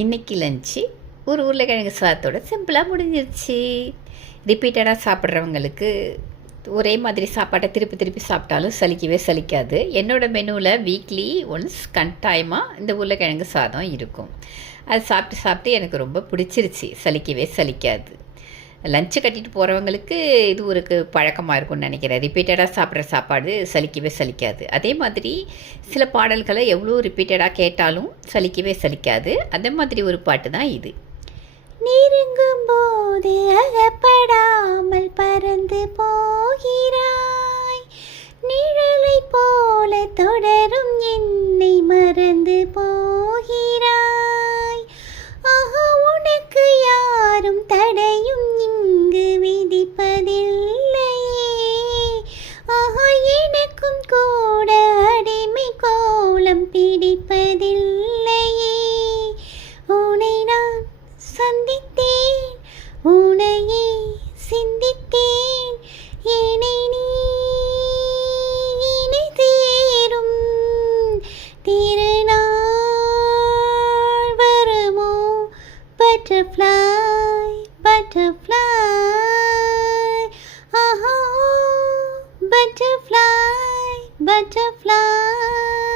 இன்றைக்கி லஞ்சு ஒரு உருளைக்கிழங்கு சாதத்தோட சிம்பிளாக முடிஞ்சிருச்சு. ரிப்பீட்டடாக சாப்பிட்றவங்களுக்கு ஒரே மாதிரி சாப்பாட்டை திருப்பி திருப்பி சாப்பிட்டாலும் சலிக்கவே சலிக்காது. என்னோடய மெனுவில் வீக்லி ஒன்ஸ் கட்டாயமாக இந்த உருளைக்கிழங்கு சாதம் இருக்கும். அது சாப்பிட்டு சாப்பிட்டு எனக்கு ரொம்ப பிடிச்சிருச்சு, சலிக்கவே சலிக்காது. லஞ்சு கட்டிட்டு போகிறவங்களுக்கு இது ஒரு பழக்கமாக இருக்கும்னு நினைக்கிறேன். ரிப்பீட்டடாக சாப்பிட்ற சாப்பாடு சலிக்கவே சலிக்காது. அதே மாதிரி சில பாடல்களை எவ்வளோ ரிப்பீட்டடாக கேட்டாலும் சலிக்கவே சலிக்காது. அதே மாதிரி ஒரு பாட்டு தான் இது. நெருங்கும் போது அகப்படாமல் பறந்து போகிறாய், நிழலை போல தொடரும் என்னை மறந்து போகிறாய். ஆஹா, உனக்கு யாரும் தடையும் இங்கு விதிப்பதில்லையே. ஆஹா, எனக்கும் கூட அடிமை கோலம் பிடிப்பதில்லையே. உன்னை நான் சந்தித்தேன், உன்னையே சிந்தித்தேன், என்னை நீ இணை தேரும் திருநாள் வருமோ. பட்டர்ஃப்ளை பட்டர்ஃப்ளை, ஆஹா, பட்டர்ஃப்ளை பட்டர்ஃப்ளை.